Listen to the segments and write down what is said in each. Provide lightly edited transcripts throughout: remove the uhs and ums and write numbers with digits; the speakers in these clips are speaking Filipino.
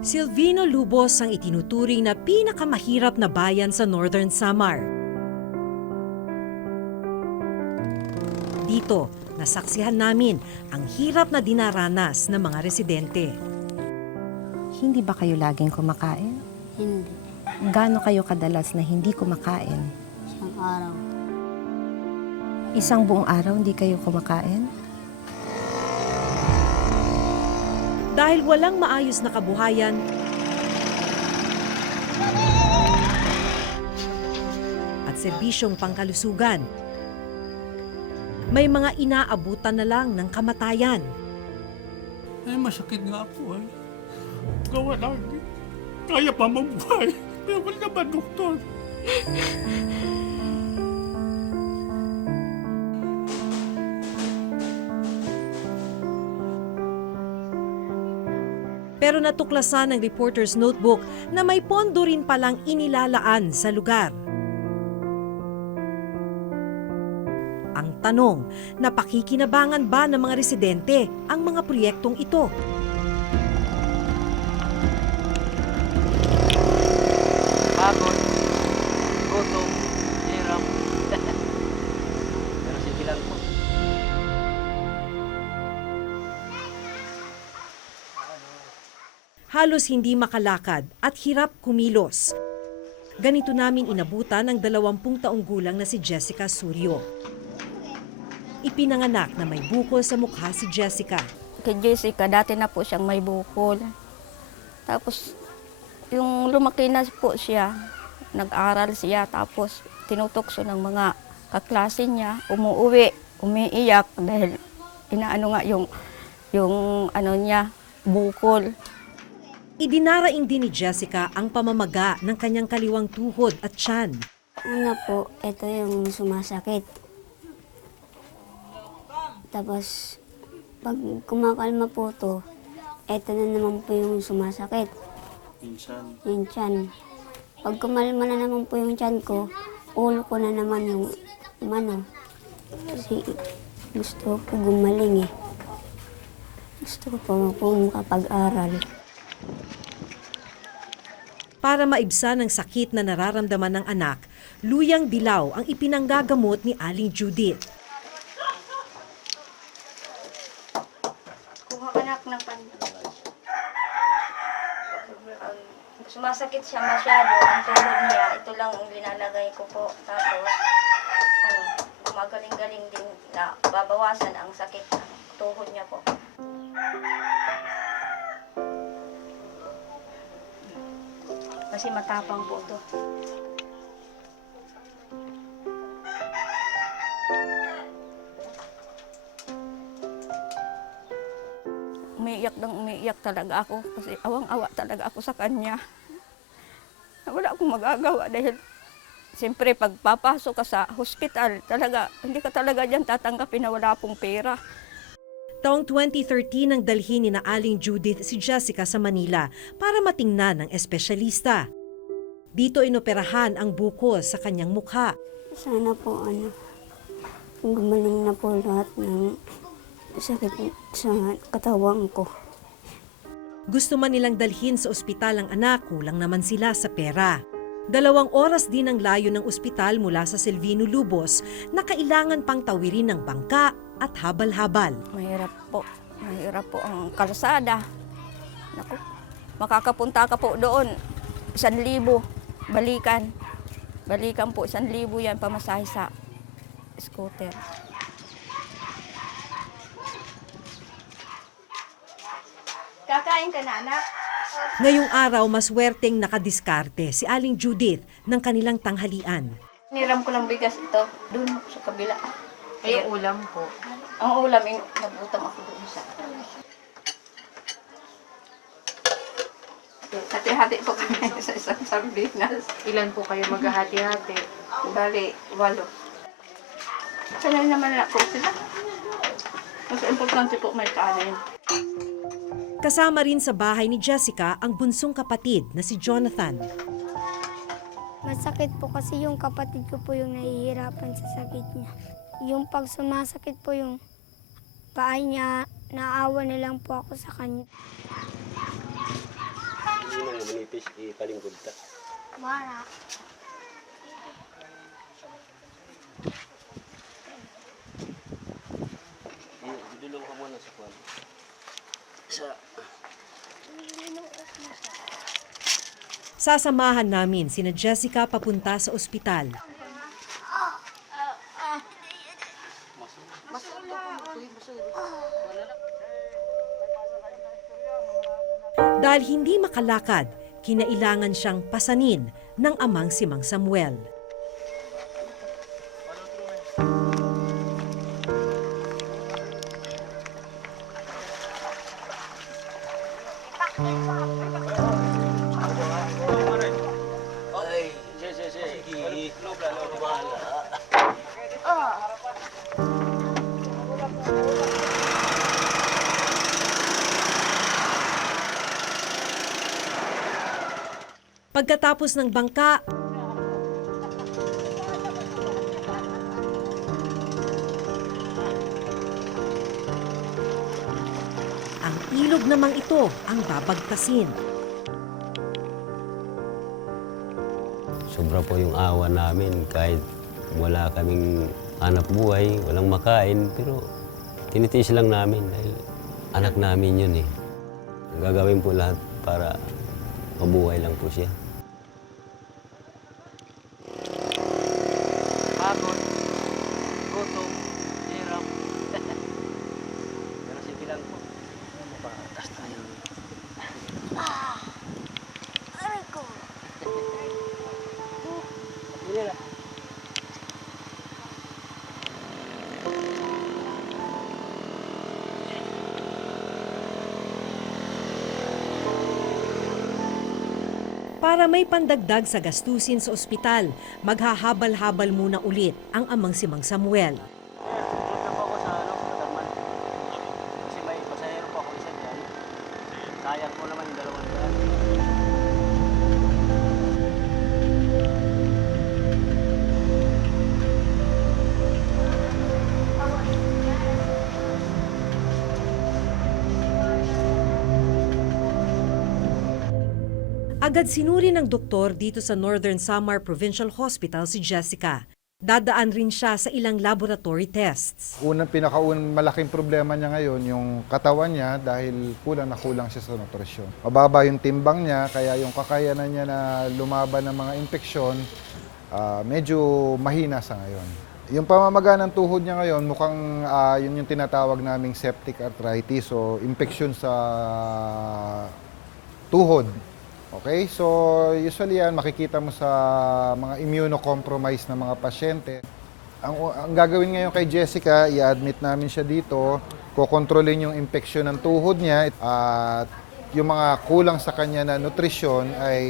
Silvino Lubos ang itinuturing na pinakamahirap na bayan sa Northern Samar. Dito, nasaksihan namin ang hirap na dinaranas ng mga residente. Hindi ba kayo laging kumakain? Hindi. Gaano kayo kadalas na hindi kumakain? Isang araw. Isang buong araw hindi kayo kumakain? Dahil walang maayos na kabuhayan, at serbisyong pangkalusugan, may mga inaabutan na lang ng kamatayan. Ay, masakit nga po eh. Gawa lang. Kaya pa mabuhay. Pero wala naman, doktor. Pero natuklasan ng reporter's notebook na may pondo rin palang inilalaan sa lugar. Ang tanong, napakikinabangan ba ng mga residente ang mga proyektong ito? Pagod, gutom, hirap. Pero sige lang po. Halos hindi makalakad at hirap kumilos. Ganito namin inabutan ang 20 taong gulang na si Jessica Suryo. Ipinanganak na may bukol sa mukha si Jessica. Kay Jessica, dati na po siyang may bukol. Tapos, yung lumaki na po siya, nag-aral siya, tapos tinutokso ng mga kaklase niya, umuwi, umiiyak dahil inaano nga yung ano niya, bukol. Idinaraing din ni Jessica ang pamamaga ng kanyang kaliwang tuhod at tiyan. Una po, ito yung sumasakit. Tapos, pag kumakalma po to, ito na naman po yung sumasakit. Yung tiyan. Pag kumalma na naman po yung tiyan ko, ulo ko na naman yung ano. Kasi gusto ko po gumaling eh. Gusto ko po makapag-aral. Para maibsan ang sakit na nararamdaman ng anak, luyang dilaw ang ipinanggagamot ni Aling Judith. Kuha ka na ng sumasakit siya masyado, ang tuhod niya, ito lang ang linalagay ko po. Tapos, gumagaling-galing din na babawasan ang sakit ng tuhod niya po. Kasi matapang po ito. Umiiyak talaga ako kasi awang-awa talaga ako sa kanya. Wala akong magagawa dahil siyempre pag papasok ka sa hospital, talaga, hindi ka talaga dyan tatanggapin na wala pong pera. Taong 2013 nang dalhin ni na Aling Judith si Jessica sa Manila para matingnan ng espesyalista. Dito inoperahan ang bukol sa kanyang mukha. Sana po gumaling na po lahat ng sakit sa katawan ko. Gusto man nilang dalhin sa ospital ang anak, kulang naman sila sa pera. 2 oras din ang layo ng ospital mula sa Silvino Lubos na kailangan pang tawirin ng bangka at habal-habal. Mahirap po ang kalsada. Naku, makakapunta ka po doon, 1,000, balikan po 1,000 yan pamasahe sa scooter. Kakain ka na, anak? Ngayong araw, maswerteng nakadiskarte si Aling Judith ng kanilang tanghalian. Niram ko ng bigas ito, dun sa kabila. Ay, ulam po. Ang ulam, nabutam ako doon sa... Hati-hati po kami sa isang sardinas. Ilan po kayo maghahati-hati? Bali, 8. Sanay naman na po sila. Mas importante po may kanin. Kasama rin sa bahay ni Jessica ang bunsong kapatid na si Jonathan. Masakit po kasi yung kapatid ko po yung nahihirapan sa sakit niya. Yung pag sumasakit po yung paa niya, naawa na lang po ako sa kanya. nga manipis, ipalingkod ta. Wala. Idulong ka muna sa kwan. Sasamahan namin sina Jessica papunta sa ospital. Dahil hindi makalakad, kinailangan siyang pasanin ng amang si Mang Samuel. Ay, sige. Bahala. Pagkatapos ng bangka, ang ilog namang ito ang babagtasin. Sobra po yung awa namin kahit wala kaming anak buhay, walang makain, pero tinitiis lang namin dahil anak namin yun eh. Gagawin po lahat para mabuhay lang po siya. Pagod, gutom, hirap. Pero sige lang po. Mapatas tayo. Aray ko. Para may pandagdag sa gastusin sa ospital, maghahabal-habal muna ulit ang amang si Mang Samuel. Punta po ako sa Katarman. Kasi may pasahero po ako isa dyan. Sayang po naman yung 200. Agad sinuri ng doktor dito sa Northern Samar Provincial Hospital si Jessica. Dadaan rin siya sa ilang laboratory tests. Pinakaunang malaking problema niya ngayon, yung katawan niya dahil kulang siya sa nutrisyon. Mababa yung timbang niya, kaya yung kakayanan niya na lumaban ng mga impeksyon, medyo mahina sa ngayon. Yung pamamaga ng tuhod niya ngayon, mukhang yun yung tinatawag naming septic arthritis o impeksyon sa tuhod. Okay, so usually yan makikita mo sa mga immunocompromised na mga pasyente. Ang gagawin ngayon kay Jessica, i-admit namin siya dito, kokontrolin yung infeksyon ng tuhod niya at yung mga kulang sa kanya na nutrisyon ay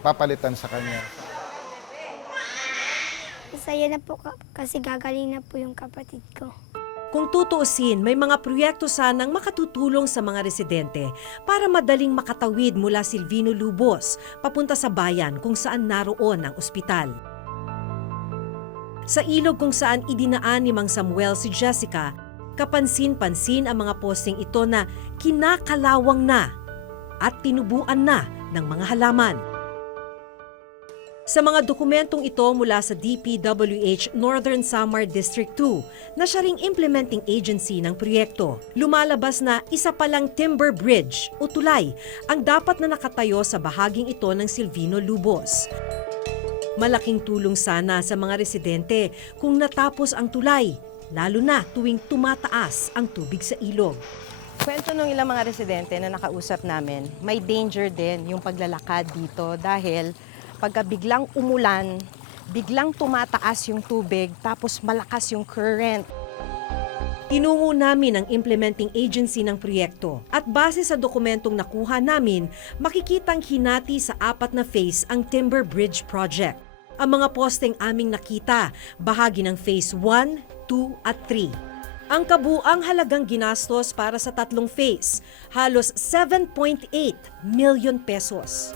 papalitan sa kanya. Masaya na po kasi gagaling na po yung kapatid ko. Kung tutuusin, may mga proyekto sanang makatutulong sa mga residente para madaling makatawid mula Silvino Lubos papunta sa bayan kung saan naroon ang ospital. Sa ilog kung saan idinaan ni Mang Samuel si Jessica, kapansin-pansin ang mga posting ito na kinakalawang na at tinubuan na ng mga halaman. Sa mga dokumentong ito mula sa DPWH Northern Samar District 2 na siya ring implementing agency ng proyekto, lumalabas na isa palang timber bridge o tulay ang dapat na nakatayo sa bahaging ito ng Silvino Lubos. Malaking tulong sana sa mga residente kung natapos ang tulay, lalo na tuwing tumataas ang tubig sa ilog. Kwento ng ilang mga residente na nakausap namin, may danger din yung paglalakad dito dahil pagka biglang umulan, biglang tumataas yung tubig tapos malakas yung current. Tinungo namin ang implementing agency ng proyekto at base sa dokumentong nakuha namin, makikitang hinati sa 4 na phase ang Timber Bridge Project. Ang mga posteng aming nakita, bahagi ng Phase 1, 2 at 3. Ang kabuang halagang ginastos para sa 3 phase, halos 7.8 million pesos.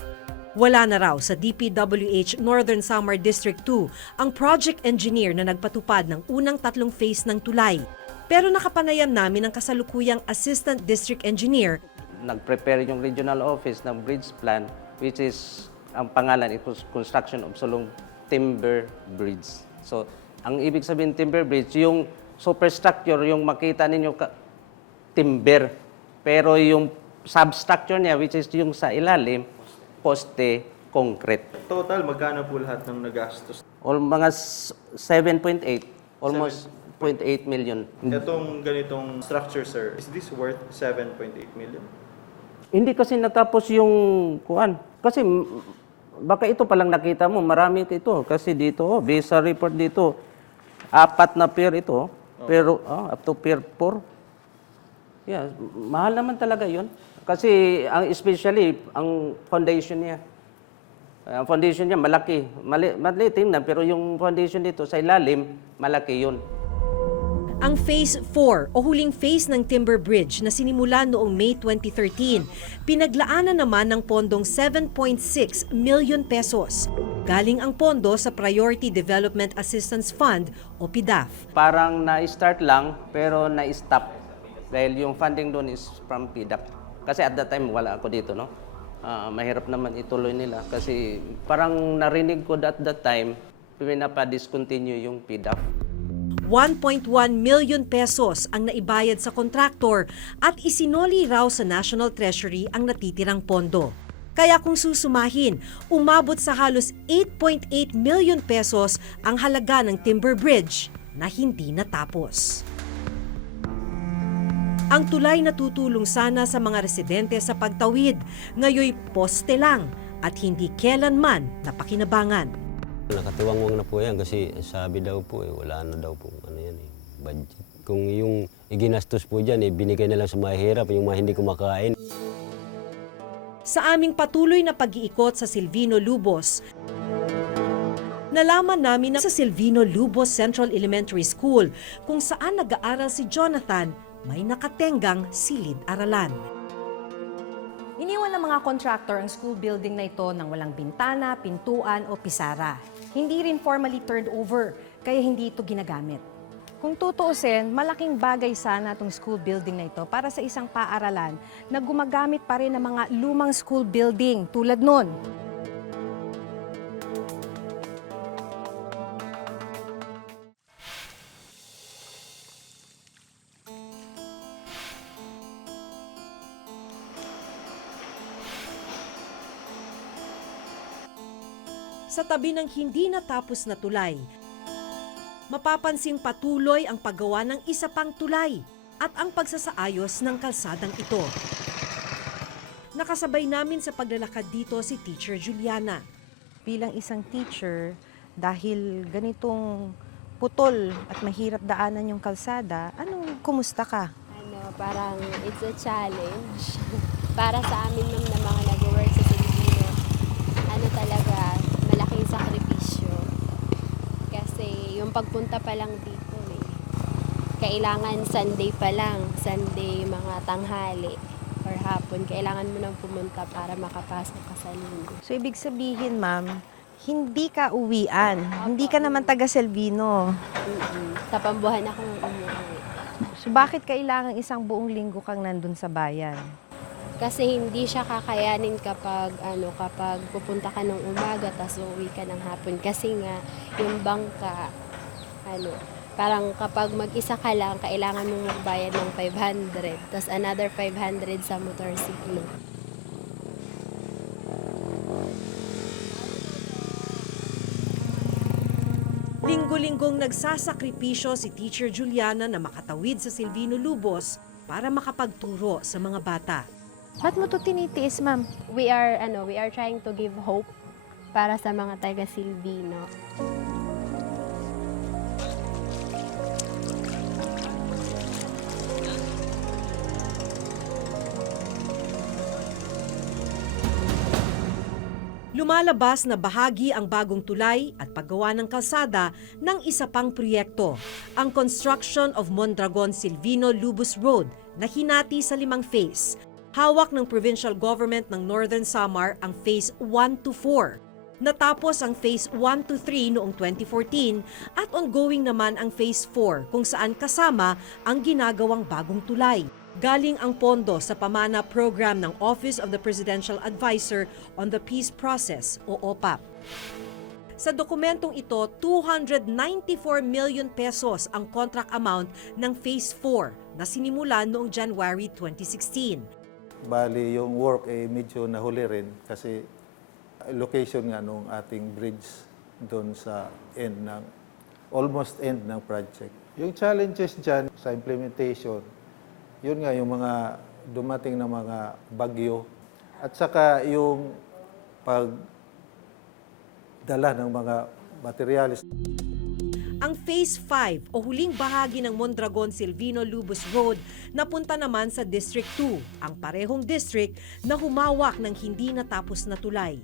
Wala na raw sa DPWH Northern Samar District 2 ang project engineer na nagpatupad ng unang 3 phase ng tulay. Pero nakapanayam namin ang kasalukuyang assistant district engineer. Nag-prepare yung regional office ng bridge plan which is, ang pangalan, it was construction of Sulong Timber Bridge. So, ang ibig sabihin timber bridge, yung superstructure, yung makita ninyo timber, pero yung substructure niya, which is yung sa ilalim, poste, concrete. Total, magkano po lahat ng nagastos? Mga 7.8, almost 0.8 million. Itong ganitong structure, sir, is this worth 7.8 million? Hindi kasi natapos yung kuan. Kasi baka ito palang nakita mo, marami ito. Kasi dito, based sa report dito, 4 na pier ito, pero up to pier 4. Yeah, mahal naman talaga yun. Kasi especially ang foundation niya. Ang foundation niya malaki. Maliit tingnan, pero yung foundation dito sa ilalim, malaki yun. Ang Phase 4 o huling phase ng Timber Bridge na sinimula noong May 2013, pinaglaanan naman ng pondong 7.6 million pesos. Galing ang pondo sa Priority Development Assistance Fund o PDAF. Parang na-start lang, pero na-stop. Dahil yung funding doon is from PDAF. Kasi at that time, wala ako dito, no? Mahirap naman ituloy nila. Kasi parang narinig ko at that time, pinapa-discontinue yung PDAF. 1.1 million pesos ang naibayad sa kontraktor at isinoli raw sa National Treasury ang natitirang pondo. Kaya kung susumahin, umabot sa halos 8.8 million pesos ang halaga ng Timber Bridge na hindi natapos. Ang tulay na tutulong sana sa mga residente sa pagtawid, ngayoy poste lang at hindi kailanman napakinabangan. Nakatiwangwang na po yan kasi sabi daw po wala na daw po budget. Kung yung iginastos po dyan, binigay na lang sa mahirap, yung mga hindi kumakain. Sa aming patuloy na pag-iikot sa Silvino Lubos, nalaman namin na sa Silvino Lubos Central Elementary School kung saan nag-aaral si Jonathan, may nakatenggang silid-aralan. Iniwan ng mga contractor ang school building na ito nang walang bintana, pintuan o pisara. Hindi rin formally turned over, kaya hindi ito ginagamit. Kung tutuusin, malaking bagay sana itong school building na ito para sa isang paaralan na gumagamit pa rin ng mga lumang school building tulad nun. Sa tabi ng hindi natapos na tulay, mapapansing patuloy ang paggawa ng isa pang tulay at ang pagsasaayos ng kalsadang ito. Nakasabay namin sa paglalakad dito si Teacher Juliana. Bilang isang teacher, dahil ganitong putol at mahirap daanan yung kalsada, kumusta ka? Parang it's a challenge. Para sa amin ng mga nag-work sa Filipino, talaga, malaking sakripisyo. Kasi yung pagpunta pa lang dito, kailangan Sunday pa lang, Sunday mga tanghali or hapon, kailangan mo nang pumunta para makapasok ka sa linggo. So, ibig sabihin, ma'am, hindi ka uwian. Hindi ka naman taga Silvino. Sa Pambuhan akong umuwi. So, bakit kailangan isang buong linggo kang nandun sa bayan? Kasi hindi siya kakayanin kapag pupunta ka ng umaga tapos uuwi ka ng hapon. Kasi nga, yung bangka, parang kapag mag-isa ka lang, kailangan mong magbayad ng 500. Tapos another 500 sa motorsiklo. Linggo-linggong nagsasakripisyo si Teacher Juliana na makatawid sa Silvino Lubos para makapagturo sa mga bata. Ba't mo ito tinitiis, ma'am? We are trying to give hope para sa mga taga Silvino. Lumalabas na bahagi ang bagong tulay at paggawa ng kalsada ng isa pang proyekto, ang construction of Mondragon Silvino Lubos Road na hinati sa 5 phase. Hawak ng provincial government ng Northern Samar ang Phase 1 to 4. Natapos ang Phase 1 to 3 noong 2014 at ongoing naman ang Phase 4 kung saan kasama ang ginagawang bagong tulay. Galing ang pondo sa pamana program ng Office of the Presidential Advisor on the Peace Process o OPAP. Sa dokumentong ito, 294 million pesos ang contract amount ng Phase 4 na sinimulan noong January 2016. Bali, yung work medyo nahuli rin kasi location nga nung ating bridge doon sa almost end ng project. Yung challenges dyan sa implementation, yun nga yung mga dumating na mga bagyo at saka yung pagdala ng mga materyales. Ang Phase 5 o huling bahagi ng Mondragon-Silvino-Lubos Road napunta naman sa District 2, ang parehong district na humawak ng hindi natapos na tulay.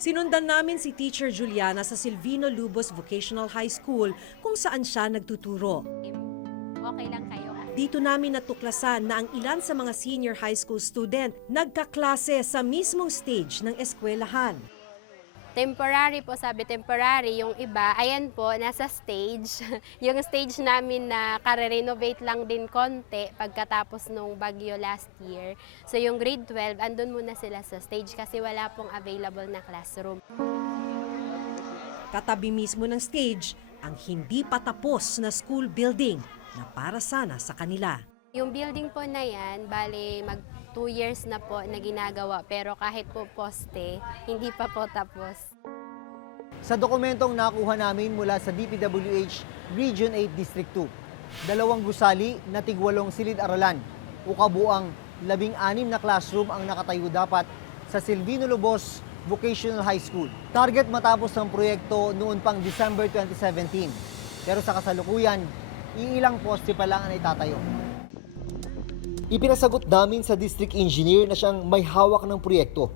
Sinundan namin si Teacher Juliana sa Silvino-Lubos Vocational High School kung saan siya nagtuturo. Okay lang kayo. Dito namin natuklasan na ang ilan sa mga senior high school student nagkaklase sa mismong stage ng eskwelahan. Temporary po, sabi temporary. Yung iba, ayan po, nasa stage. Yung stage namin na kare-renovate lang din konti pagkatapos nung bagyo last year. So yung grade 12, andun muna sila sa stage kasi wala pong available na classroom. Katabi mismo ng stage, ang hindi patapos na school building na para sana sa kanila. Yung building po na yan, bale mag 2 years na po na ginagawa pero kahit po poste, hindi pa po tapos. Sa dokumentong nakuha namin mula sa DPWH Region 8 District 2, 2 gusali na tig-8 silid-aralan o kabuang 16 na classroom ang nakatayo dapat sa Silvino-Lubos Vocational High School. Target matapos ng proyekto noon pang December 2017. Pero sa kasalukuyan, iilang poste pa lang ang itatayo. Ipinasagot namin sa district engineer na siyang may hawak ng proyekto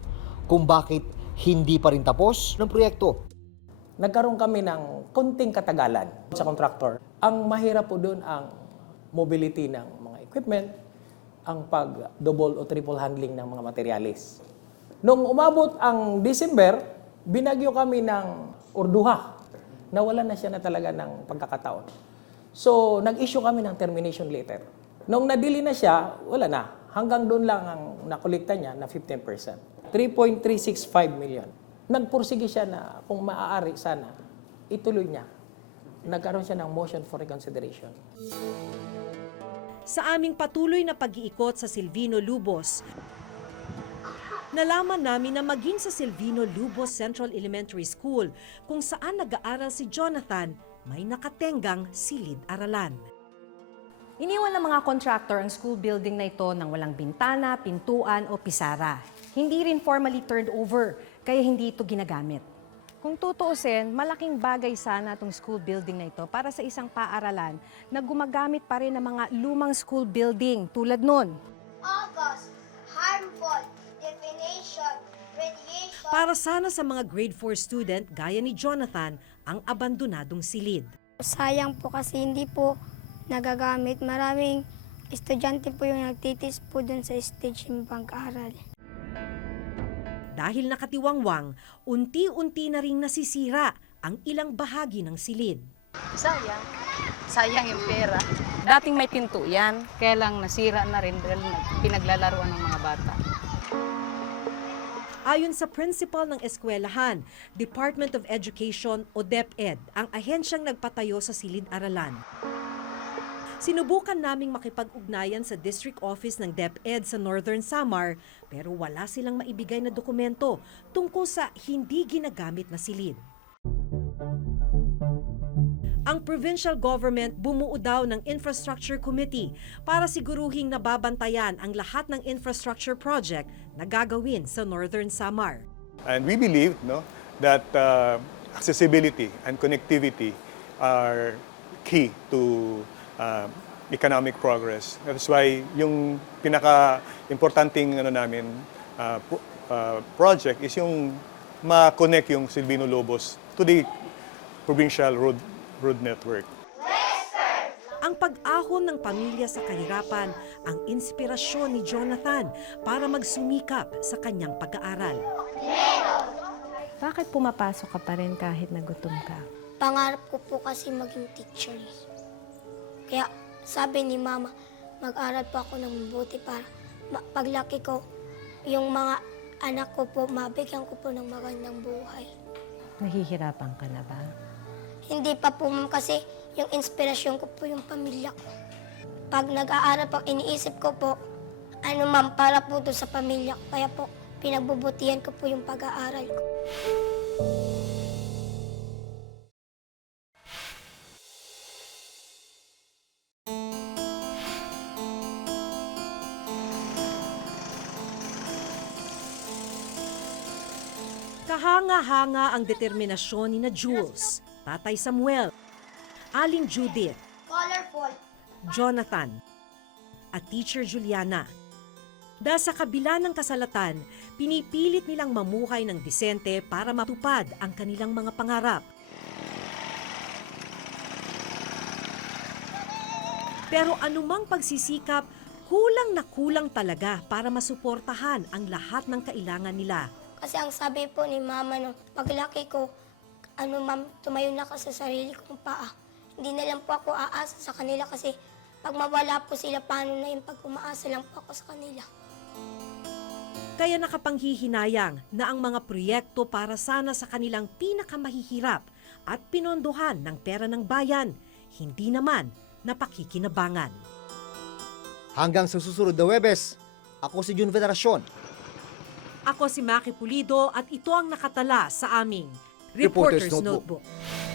kung bakit hindi pa rin tapos ng proyekto. Nagkaroon kami ng konting katagalan sa contractor. Ang mahirap po doon ang mobility ng mga equipment, ang pag-double o triple handling ng mga materialis. Nung umabot ang December, binagyo kami ng orduha. Nawala na siya na talaga ng pagkakataon. So, nag-issue kami ng termination letter. Nung nadili na siya, wala na. Hanggang doon lang ang nakolekta niya na 15%. 3.365 million. Nagpursige siya na kung maaari sana, ituloy niya. Nagkaroon siya ng motion for reconsideration. Sa aming patuloy na pag-iikot sa Silvino-Lubos, nalaman namin na maging sa Silvino-Lubos Central Elementary School, kung saan nag-aaral si Jonathan, may nakatenggang silid-aralan. Iniwan ng mga contractor ang school building na ito nang walang bintana, pintuan o pisara. Hindi rin formally turned over, kaya hindi ito ginagamit. Kung tutuusin, malaking bagay sana itong school building na ito para sa isang paaralan na gumagamit pa rin ng mga lumang school building tulad nun. August, harmful, definition, radiation. Para sana sa mga grade 4 student gaya ni Jonathan ang abandonadong silid. Sayang po kasi hindi po nagagamit. Maraming estudyante po yung nagtitis po dun sa stage ng pag-aaral. Dahil nakatiwangwang, unti-unti na ring nasisira ang ilang bahagi ng silid. Sayang. Sayang yung pera. Dating may pinto yan, kaya lang nasira na rin dahil pinaglalaruan ng mga bata. Ayon sa principal ng eskwelahan, Department of Education o DepEd, ang ahensyang nagpatayo sa silid-aralan. Sinubukan naming makipag-ugnayan sa district office ng DepEd sa Northern Samar, pero wala silang maibigay na dokumento tungkol sa hindi ginagamit na silid. Ang provincial government bumuo daw ng infrastructure committee para siguruhing nababantayan ang lahat ng infrastructure project na gagawin sa Northern Samar. And we believe that accessibility and connectivity are key to economic progress. That's why yung pinaka-importanting project is yung ma-connect yung Silvino-Lubos to the provincial road network. Ang pag-ahon ng pamilya sa kahirapan ang inspirasyon ni Jonathan para magsumikap sa kanyang pag-aaral. Bakit pumapasok ka pa rin kahit nagutom ka? Pangarap ko po kasi maging teacher. Kaya sabi ni Mama, mag-aral po ako ng mabuti para paglaki ko, yung mga anak ko po, mabigyan ko po ng magandang buhay. Nahihirapan ka na ba? Hindi pa po, Ma'am, kasi yung inspirasyon ko po yung pamilya ko. Pag nag-aaral po, iniisip ko po, Ma'am, para po doon sa pamilya ko. Kaya po, pinagbubutihan ko po yung pag-aaral ko. Kahanga-hanga ang determinasyon ni na Jules, Tatay Samuel, Aling Judith, Colorful. Jonathan, at Teacher Juliana. Dahil sa kabila ng kasalatan, pinipilit nilang mamuhay ng disente para matupad ang kanilang mga pangarap. Pero anumang pagsisikap, kulang na kulang talaga para masuportahan ang lahat ng kailangan nila. Kasi ang sabi po ni Mama, no, paglaki ko, Ma'am, tumayo na ka sa sarili kong paa. Hindi na lang po ako aasa sa kanila kasi pag mawala po sila, paano na yung pag umaasa lang po ako sa kanila. Kaya nakapanghihinayang na ang mga proyekto para sana sa kanilang pinakamahihirap at pinondohan ng pera ng bayan, hindi naman napakikinabangan. Hanggang sa susunod na Huwebes, ako si Jun Veneracion. Ako si Maki Pulido at ito ang nakatala sa aming Reporter's Reporter's Notebook. Notebook.